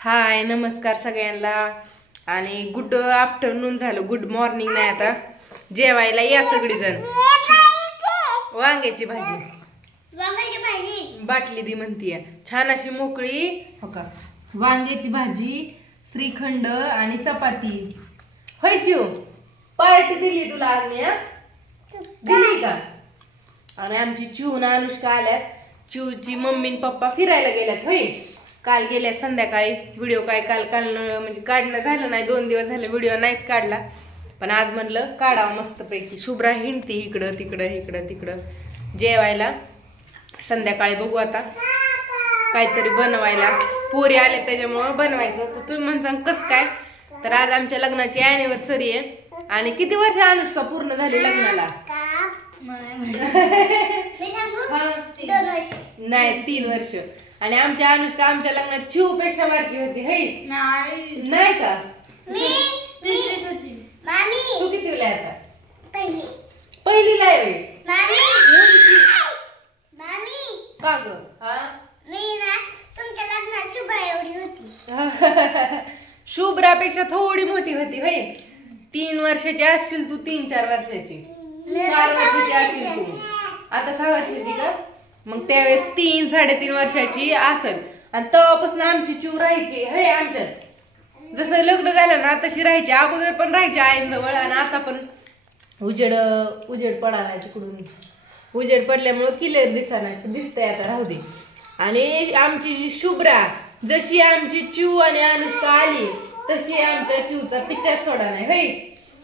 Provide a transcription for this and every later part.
हाय नमस्कार सगळ्यांना आणि गुड आफ्टरनून झालं, गुड मॉर्निंग नाही, आता जेवायला या सगळीजण. वांग्याची भाजी बाटली दी म्हणतीये, छान अशी मोकळी हो का. वांग्याची भाजी, श्रीखंड आणि चपाती. होय चिव, पार्टी दिली तुला आज मी, दिली का? आणि आमची चिव ना अनुष्का आल्यात. चिवची मम्मी पप्पा फिरायला गेल्यात. होय, काल गेल्या संध्याकाळी. व्हिडिओ काय काल म्हणजे काढणं झालं नाही, 2 दिवस झाले व्हिडिओ नाहीच काढला. पण आज म्हणलं काढावं मस्तपैकी. शुभ्रा हिंडती इकडं तिकडं जेवायला. संध्याकाळी बघू आता काहीतरी बनवायला. पोरी आले त्याच्यामुळं बनवायचं. तर तुम्ही म्हणता कसं काय, तर आज आमच्या लग्नाची अॅनिव्हर्सरी आहे. आणि किती वर्ष अनुष्का पूर्ण झाली लग्नाला? नाही 3 वर्ष. आणि आमच्या अनुष्का आमच्या लग्नात चिव पेक्षा बारकी होती. हे नाही का? तू कितीला आहे आता? पहिलीला आहे का ग? शुभ्रापेक्षा थोडी मोठी होती. होय, 3 वर्षाची असशील तू, 3-4 वर्षाची. 4 वर्षाची असशील तू, आता 6 वर्षाची का? मग त्यावेळेस 3-3.5 वर्षाची असेल. आणि तेव्हापासून आमची चिव राहायची. हे आमच्यात जसं लग्न झालं ना तशी राहायची. अगोदर पण राहायची आईंजवळ, आणि आता पण उजेड पडाला तिकडून. उजेड पडल्यामुळं क्लिअर दिसतंय आता. राहू दे. आणि आमची जी शुभ्रा, जशी आमची चिव आणि अनुष्का आली तशी आमच्या चिवचा पिक्चर सोडा नाही. होय,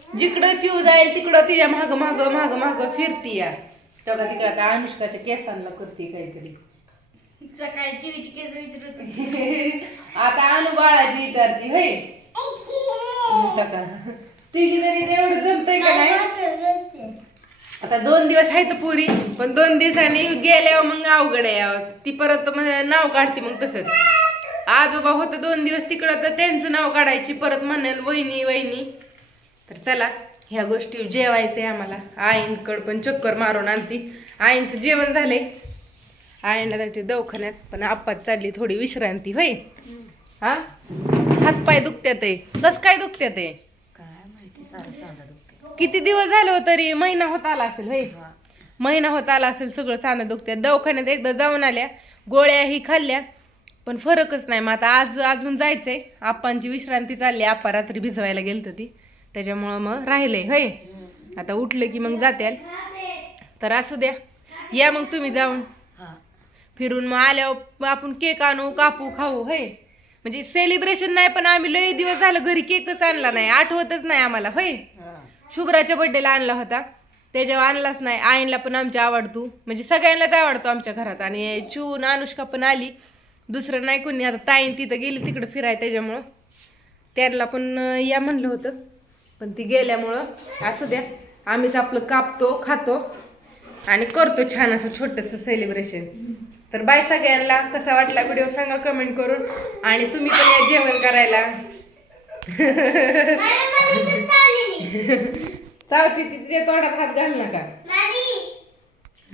जिकडं चिव जाईल तिकडं तिच्या माग फिरती या. तेव्हा तिकडे आता अनुष्काच्या केसांना करते काहीतरी. सकाळी चिवीची केस विचारत होती, आता अनु बाळाची विचारती. होय, तिघी जणी एवढं जमतंय का नाही? आता 2 दिवस आहे तर पुरी, पण 2 दिवसांनी गेल्यावर मग अवघड आहे. ती परत नाव काढते. मग तसंच आजोबा होतं 2 दिवस तिकडं, तर त्यांचं नाव काढायची, परत म्हणाल वहिनी. तर चला ह्या गोष्टी जेवायचंय आम्हाला. आईंकडे पण चक्कर मारून आणती. आईंचं जेवण झालंय, आईला जायचे दवाखान्यात, पण आप्पात चालली थोडी विश्रांती. होय, हा हातपाय दुखत्यात आहे. कस काय दुखत्यात आहे काय माहिती, सारं दुखते. किती दिवस झालं तरी महिना होत आला असेल. होय, महिना होत आला असेल. सगळं सांधा दुखत्यात. दवाखान्यात एकदा जाऊन आल्या, गोळ्याही खाल्ल्या, पण फरकच नाही. मग आता आज अजून जायचंय. आप्पांची विश्रांती चालली. आप्पा रात्री भिजवायला गेलत ती, त्याच्यामुळं मग राहिले. होय, आता उठले की मग जात्याल. तर असू द्या, या मग तुम्ही जाऊन फिरून. मग आल्यावर आपण केक आणू, कापू, खाऊ. होय, म्हणजे सेलिब्रेशन नाही, पण आम्ही लई दिवस झालं घरी केकच आणला नाही. आठवतच नाही आम्हाला. होय, शुभ्राच्या बर्थडेला आणला होता, त्याच्यावर आणलाच नाही. आईला पण आमच्या आवडतो, म्हणजे सगळ्यांनाच आवडतो आमच्या घरात. आणि चिव अनुष्का पण आली, दुसरं नाही कोणी. आता ताईन तिथं गेली तिकडं फिराय, त्याच्यामुळं त्यांना पण या म्हणलं होतं, पण ती गेल्यामुळं असू द्या. आम्हीच आपलं कापतो, खातो आणि करतो छान असं छोटंसं सेलिब्रेशन. तर बाय सगळ्यांना. कसा वाटला व्हिडिओ सांगा कमेंट करून. आणि तुम्ही पण या जेवण करायला. चावती तिथे तोंडात हात घाल नका.